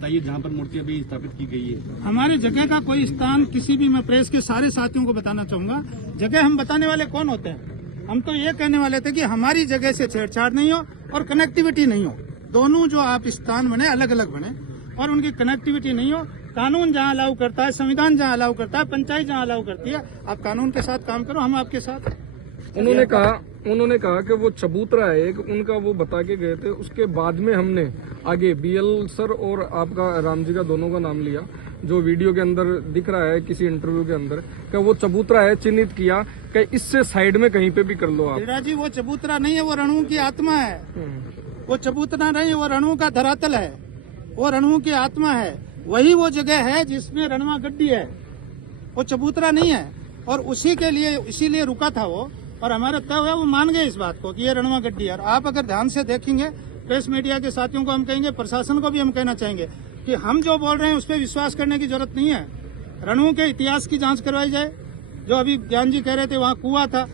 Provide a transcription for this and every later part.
बताइए जहाँ पर मूर्ति अभी स्थापित की गई है। हमारे जगह का कोई स्थान किसी भी, मैं प्रेस के सारे साथियों को बताना चाहूंगा, जगह हम बताने वाले कौन होते हैं। हम तो ये कहने वाले थे कि हमारी जगह से छेड़छाड़ नहीं हो और कनेक्टिविटी नहीं हो। दोनों जो आप स्थान बने अलग अलग बने और उनकी कनेक्टिविटी नहीं हो। कानून जहाँ अलाउ करता है, संविधान जहाँ अलाउ करता है, पंचायत जहाँ अलाउ करती है, आप कानून के साथ काम करो, हम आपके साथ। उन्होंने कहा कि वो चबूतरा है एक उनका, वो बता के गए थे। उसके बाद में हमने आगे बीएल सर और आपका राम जी का दोनों का नाम लिया, जो वीडियो के अंदर दिख रहा है किसी इंटरव्यू के अंदर, कि वो चबूतरा है, चिन्हित किया कि इससे साइड में कहीं पे भी कर लो आप। जी वो चबूतरा नहीं है, वो रणु की आत्मा है। वो चबूतरा नहीं, वो रणु का धरातल है, वो रणु की आत्मा है। वही वो जगह है जिसमें रणवा गड्डी है, वो चबूतरा नहीं है। और उसी के लिए, इसीलिए रुका था वो, और हमारा तय हुआ, वो मान गए इस बात को कि ये रणवा गड्डी है। और आप अगर ध्यान से देखेंगे, प्रेस मीडिया के साथियों को हम कहेंगे, प्रशासन को भी हम कहना चाहेंगे कि हम जो बोल रहे हैं उस पर विश्वास करने की जरूरत नहीं है। रणु के इतिहास की जांच करवाई जाए। जो अभी ज्ञान जी कह रहे थे, वहाँ कुआं था,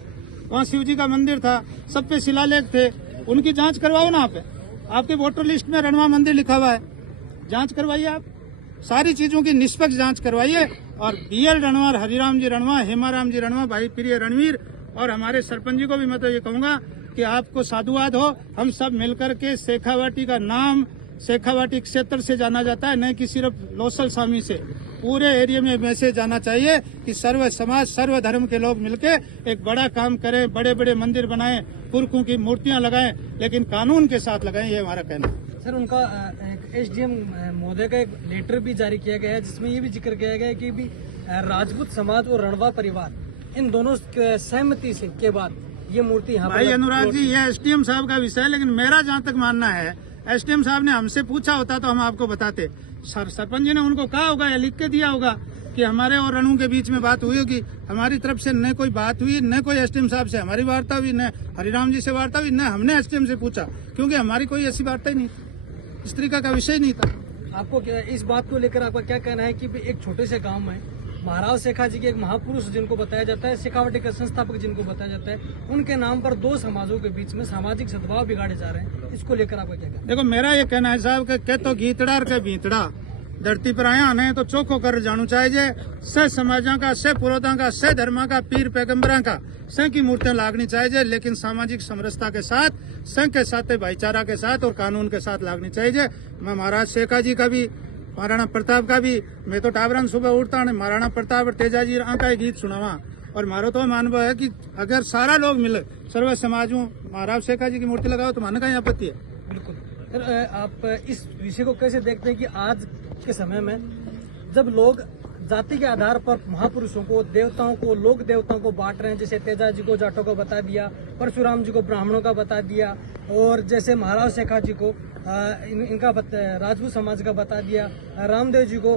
वहाँ शिव जी का मंदिर था, सब पे शिलालेख थे, उनकी जांच करवाओ ना। आप आपके वोटर लिस्ट में रणवा मंदिर लिखा हुआ है, जांच करवाइए। आप सारी चीजों की निष्पक्ष जांच करवाइए। और बीएल रणवा, हरिराम जी रणवा, हेमाराम जी रणवा, भाई प्रिय रणवीर और हमारे सरपंच जी को भी मैं तो ये कहूंगा कि आपको साधुवाद हो। हम सब मिलकर के शेखावाटी का नाम शेखावाटी क्षेत्र से जाना जाता है, नहीं कि सिर्फ लोसल स्वामी से। पूरे एरिया में मैसेज जाना चाहिए कि सर्व समाज, सर्व धर्म के लोग मिलके एक बड़ा काम करें, बड़े बड़े मंदिर बनाएं, पुरखों की मूर्तियां लगाएं, लेकिन कानून के साथ लगाएं, ये हमारा कहना है। सर, उनका एसडीएम महोदय का एक लेटर भी जारी किया गया है, जिसमें ये भी जिक्र किया गया है कि भी राजपूत समाज और रणवा परिवार इन दोनों सहमति से के बाद ये मूर्ति यहाँ भाई अनुराग जी, ये एसडीएम साहब का विषय है, लेकिन मेरा जहाँ तक मानना है, एसडीएम साहब ने हमसे पूछा होता तो हम आपको बताते। सरपंच जी ने उनको कहा होगा या लिख के दिया होगा कि हमारे और रणु के बीच में बात हुई होगी। हमारी तरफ से न कोई बात हुई, न कोई एसडीएम साहब से हमारी वार्ता हुई, न हरिराम जी से वार्ता हुई, न हमने एसडीएम से पूछा, क्योंकि हमारी कोई ऐसी वार्ता ही नहीं, इस तरीका का विषय नहीं था। आपको क्या इस बात को लेकर आपका क्या कहना है कि एक छोटे से गांव में महाराज शेखा जी के एक महापुरुष जिनको बताया जाता है, शेखावाटी के संस्थापक जिनको बताया जाता है, उनके नाम पर दो समाजों के बीच में सामाजिक सद्भाव बिगाड़े जा रहे हैं, इसको लेकर आपका क्या कहना है? देखो, मेरा ये कहना है साहब के तो गीतड़ा और के भीतड़ा धरती पर आया नहीं तो चोखो कर जानू चाहिए। से समाजा का, से पुरोधा का, से धर्मा का, पीर पैगम्बरा का से की मूर्तियां लागनी चाहिए, लेकिन सामाजिक समरसता के साथ, संघ के साथ, भाईचारा के साथ और कानून के साथ लागनी चाहिए। मैं महाराज शेखा जी का भी, महाराणा प्रताप का भी, मैं तो टावरन सुबह उठता हूँ, महाराणा प्रताप और तेजाजी का गीत सुनावा। और मारो तो मानव है कि अगर सारा लोग मिले, सर्व समाजों महाराज शेखा जी की मूर्ति लगाओ तो मानने का ही आपत्ति है। बिल्कुल सर, आप इस विषय को कैसे देखते हैं कि आज के समय में जब लोग जाति के आधार पर महापुरुषों को, देवताओं को, लोक देवताओं को बांट रहे हैं, जैसे तेजा जी को जाटों का बता दिया, परशुराम जी को ब्राह्मणों का बता दिया, और जैसे महाराज शेखा जी को इनका राजपूत समाज का बता दिया, रामदेव जी को